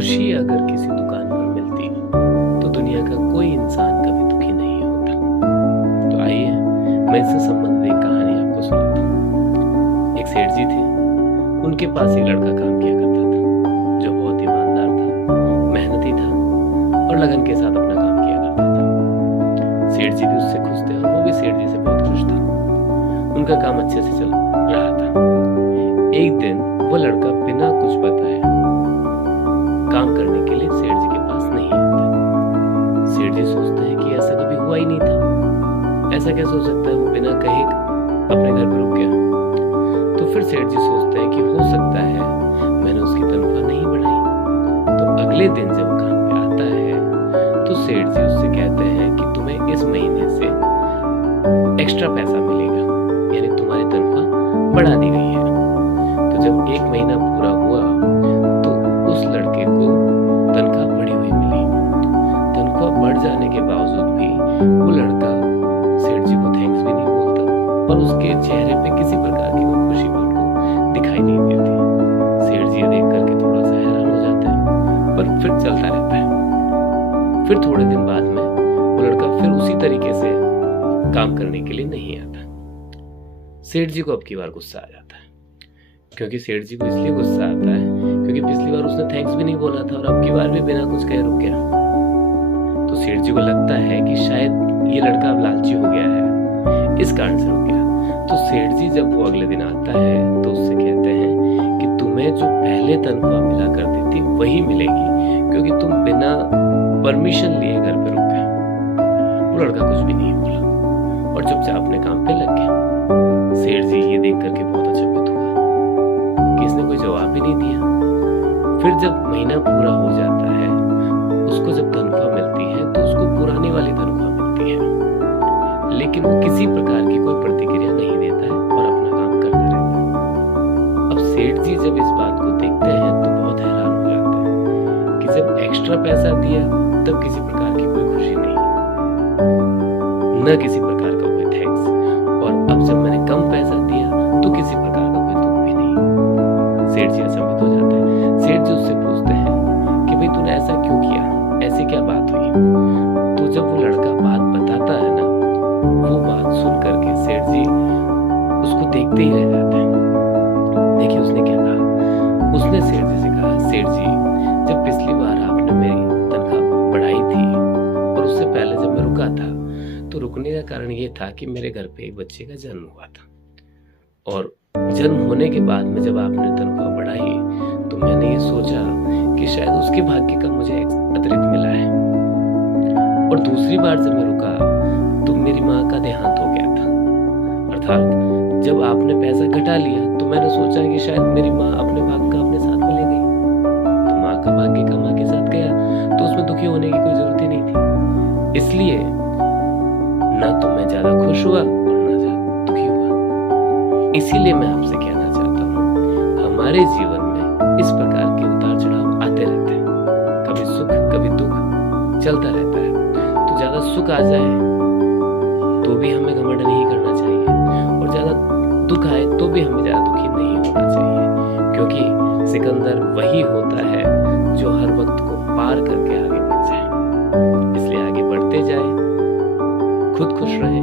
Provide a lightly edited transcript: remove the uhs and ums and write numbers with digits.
खुशी अगर किसी दुकान पर मिलती तो दुनिया का कोई इंसान कभी दुखी नहीं होता। तो आइए मैं इससे संबंधित एक कहानी आपको सुनाता हूँ। एक सेठ जी थे, उनके पास एक लड़का काम किया करता था जो बहुत ईमानदार था, मेहनती था और लगन के साथ अपना काम किया करता था। सेठ जी भी उससे खुश थे और वो भी सेठ जी से बहुत खुश था। उनका काम अच्छे से चल रहा था। एक दिन वो लड़का बिना कुछ बताए काम करने के लिए सेठ जी के पास नहीं आता। सेठ जी सोचते हैं कि ऐसा कभी हुआ ही नहीं था, ऐसा कैसे हो सकता है, वो बिना कहे अपने घर पर रुक गया। तो फिर सेठ जी सोचते हैं कि हो सकता है मैंने उसकी तनख्वाह नहीं बढ़ाई। तो अगले दिन जब वो काम पे आता है तो सेठ जी उससे कहते हैं कि तुम्हें इस महीने से एक्स्ट्रा पैसा मिलेगा, यानी तुम्हारी तनख्वाह बढ़ा दी गई है। तो जब एक महीना पूरा हुआ तो उस लड़के को तनख्वाह बढ़ी हुई मिली। तनख्वाह बढ़ जाने के बावजूद भी वो लड़का सेठ जी को थैंक्स भी नहीं बोलता और उसके चेहरे पे किसी प्रकार की कोई खुशी भी उनको दिखाई नहीं देती। सेठ जी देख करके थोड़ा सा हैरान हो जाते हैं, पर फिर चलता रहता है। फिर थोड़े दिन बाद में वो लड़का फिर उसी तरीके से काम करने के लिए नहीं आता। सेठ जी को अब की बार गुस्सा आ जाता है, क्योंकि सेठ जी को इसलिए गुस्सा आता है क्योंकि पिछली बार उसने थैंक्स भी नहीं बोला था और अब की बार भी बिना कुछ कहे रुक गया। तो सेठ जी को लगता है कि शायद ये लड़का अब लालची हो गया है, इस कारण से रुक गया। तो सेठ जी जब वो अगले दिन आता है तो उससे कहते हैं कि तुम्हें जो पहले तनख्वाह मिला करती थी वही मिलेगी, क्योंकि तुम बिना परमिशन लिए घर पे रुक गए। वो लड़का कुछ भी नहीं बोला और चुपचाप अपने काम पे लग गया। सेठ जी ये देख करके बहुत अचंभित हुआ कि इसने कोई जवाब भी नहीं दिया। फिर जब महीना पूरा हो जाता है, उसको जब तनख्वाह मिलती है तो उसको पुरानी वाली तनख्वाह मिलती है, लेकिन वो किसी प्रकार की कोई प्रतिक्रिया नहीं देता है और अपना काम करता रहता है। अब सेठ जी जब इस बात को देखते हैं तो बहुत हैरान हो जाते हैं कि जब एक्स्ट्रा पैसा दिया तब किसी प्रकार की कोई खुशी नहीं, न किसी प्रकार का कोई थैंक्स, और अब जब मैंने कम पैसा दिया तो किसी प्रकार का कोई दुख भी नहीं। सेठ जी अचंभित हो जाते हैं। सेठ जी उससे पूछते हैं कि भाई तूने ऐसा क्यों किया, ऐसी क्या बात हुई। तो जब वो लड़का बात बताता है ना, वो बात सुन करके सेठ जी उसको देखते ही रह जाते हैं। देखिए उसने क्या कहा। उसने सेठ जी से कहा, सेठ जी जब पिछली बार आपने मेरी तनख्वाह बढ़ाई थी और उससे पहले जब मैं रुका था तो रुकने का कारण ये था कि मेरे घर पे एक बच्चे का जन्म हुआ था, और जन्म होने के बाद में जब आपने तनख्वाह बढ़ाई तो मैंने ये सोचा कि शायद उसके भाग्य का मुझे अतिरिक्त मिला है। और दूसरी बार जब मैं रुका तो मेरी माँ का देहांत हो गया था, अर्थात जब आपने पैसा घटा लिया तो मैंने सोचा कि शायद मेरी माँ अपने भाग्य का अपने साथ में ले गई। तो माँ का भाग्य का माँ के साथ गया तो उसमें दुखी होने की कोई जरूरत ही नहीं थी। इसलिए ना तो मैं ज्यादा खुश हुआ और ना ज्यादा दुखी हुआ। इसीलिए मैं आपसे कहना चाहता हूँ, हमारे जीवन में इस प्रकार के उतार चढ़ाव आते रहते हैं, कभी सुख कभी दुख चलता रहता है। तो ज्यादा सुख आ जाए तो भी हमें घमंड नहीं करना चाहिए, और ज्यादा दुख आए तो भी हमें ज्यादा दुखी नहीं होना चाहिए, क्योंकि सिकंदर वही होता है जो हर वक्त को पार करके आगे बढ़ जाए। इसलिए आगे बढ़ते जाए, खुद खुश रहें,